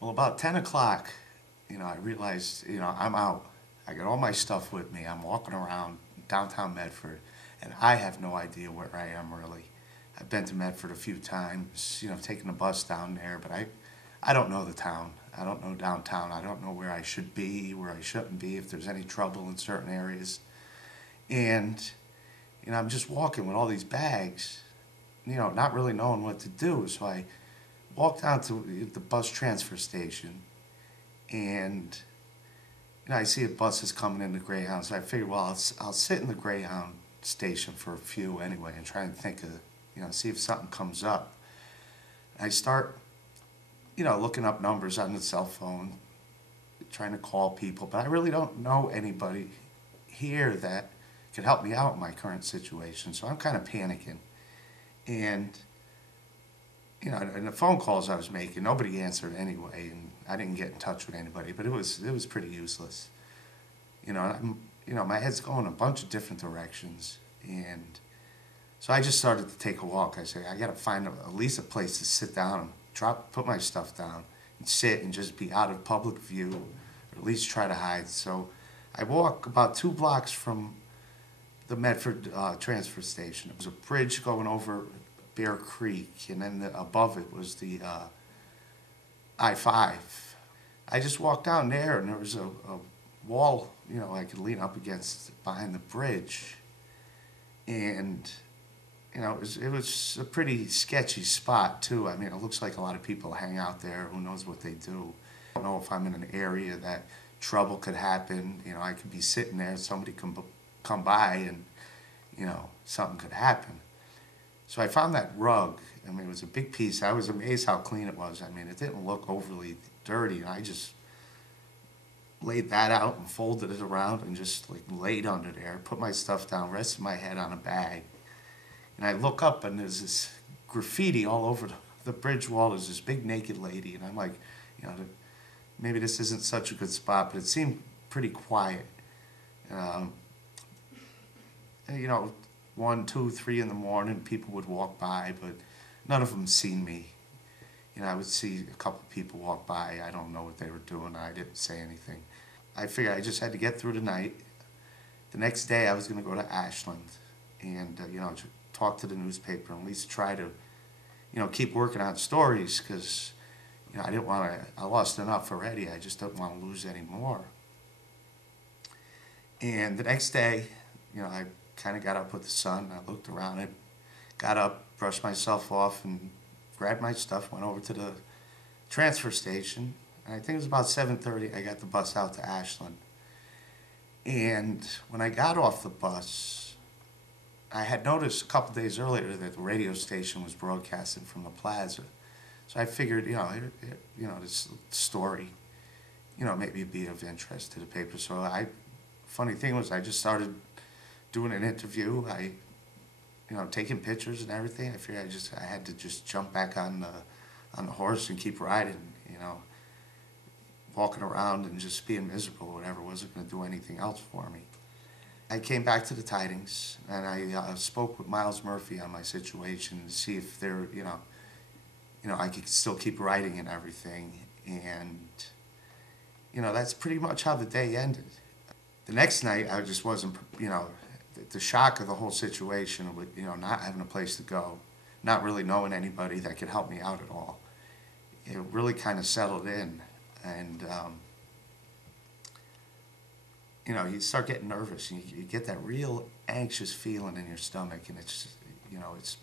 Well, about 10 o'clock, I realized, I'm out. I got all my stuff with me. I'm walking around downtown Medford, and I have no idea where I am really. I've been to Medford a few times, taking the bus down there, but I don't know the town. I don't know downtown. I don't know where I should be, where I shouldn't be, if there's any trouble in certain areas. And, I'm just walking with all these bags, not really knowing what to do. So I walked down to the bus transfer station, and I see a bus is coming in the Greyhound. So I figured, well, I'll sit in the Greyhound station for a few anyway and try and think of, see if something comes up. I start, looking up numbers on the cell phone, trying to call people, but I really don't know anybody here that could help me out in my current situation. So I'm kind of panicking. And and the phone calls I was making, nobody answered anyway, and I didn't get in touch with anybody. But it was pretty useless. My head's going a bunch of different directions, and so I just started to take a walk. I said I got to find at least a place to sit down and put my stuff down, and sit and just be out of public view, or at least try to hide. So I walk about 2 blocks from the Medford transfer station. It was a bridge going over Bear Creek, and then above it was the I-5. I just walked down there, and there was a wall, I could lean up against behind the bridge, and it was a pretty sketchy spot too. I mean, it looks like a lot of people hang out there. Who knows what they do? I don't know if I'm in an area that trouble could happen. I could be sitting there, somebody come by, and something could happen. So I found that rug. I mean, it was a big piece. I was amazed how clean it was. I mean, it didn't look overly dirty. I just laid that out and folded it around and just like laid under there, put my stuff down, rested my head on a bag. And I look up, and there's this graffiti all over the bridge wall. There's this big naked lady, and I'm like, maybe this isn't such a good spot, but it seemed pretty quiet. Um, and, 1, 2, 3 in the morning, people would walk by, but none of them seen me. I would see a couple people walk by. I don't know what they were doing. I didn't say anything. I figured I just had to get through the night. The next day, I was going to go to Ashland and, talk to the newspaper and at least try to, keep working on stories because, I didn't want to, I lost enough already. I just didn't want to lose any more. And the next day, I kind of got up with the sun. I looked around it, got up, brushed myself off, and grabbed my stuff, went over to the transfer station. And I think it was about 7:30, I got the bus out to Ashland. And when I got off the bus, I had noticed a couple days earlier that the radio station was broadcasting from the plaza. So I figured, this story, maybe it'd be of interest to the paper. So funny thing was I just started doing an interview. I, taking pictures and everything. I figured I had to just jump back on the horse and keep riding, walking around and just being miserable or whatever wasn't going to do anything else for me. I came back to the Tidings, and I spoke with Miles Murphy on my situation to see if I could still keep writing and everything. And, that's pretty much how the day ended. The next night, I just wasn't, the shock of the whole situation with, not having a place to go, not really knowing anybody that could help me out at all. It really kind of settled in, and, you start getting nervous, and you get that real anxious feeling in your stomach, and it's, it's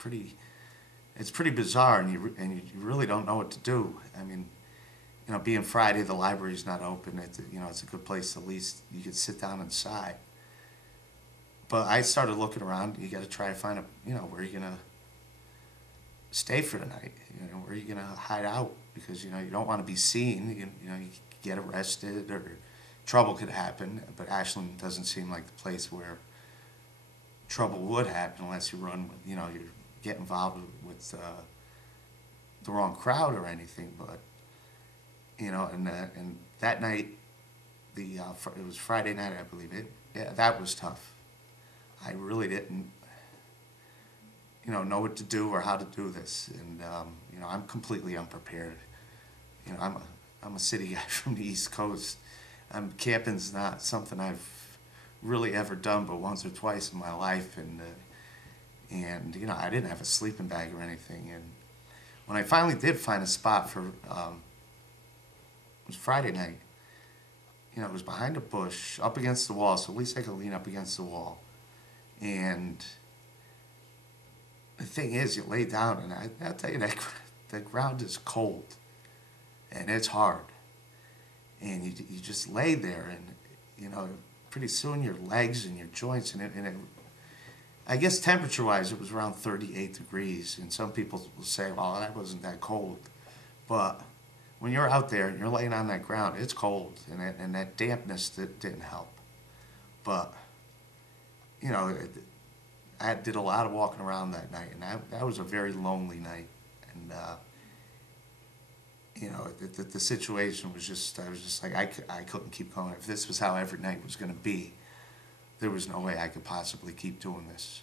pretty bizarre, and you really don't know what to do. I mean, being Friday, the library's not open. It's a good place, at least you could sit down inside. But I started looking around. You got to try to find where you're gonna stay for the night. Where you're gonna hide out because you don't want to be seen. You could get arrested or trouble could happen. But Ashland doesn't seem like the place where trouble would happen unless you you get involved with the wrong crowd or anything. But and that night, it was Friday night, I believe it. Yeah, that was tough. I really didn't, know what to do or how to do this, and I'm completely unprepared. I'm I'm a city guy from the East Coast. Camping's not something I've really ever done, but once or twice in my life, and you know, I didn't have a sleeping bag or anything. And when I finally did find a spot for, it was Friday night. You know, it was behind a bush, up against the wall, so at least I could lean up against the wall. And the thing is, you lay down, and I'll tell you that the ground is cold, and it's hard. And you just lay there, and you know, pretty soon your legs and your joints, I guess temperature-wise, it was around 38 degrees, and some people will say, well, that wasn't that cold. But when you're out there and you're laying on that ground, it's cold, and that dampness didn't help. But, you know, I did a lot of walking around that night, and that was a very lonely night. And, you know, the situation was just, I was just like, I couldn't keep going. If this was how every night was going to be, there was no way I could possibly keep doing this.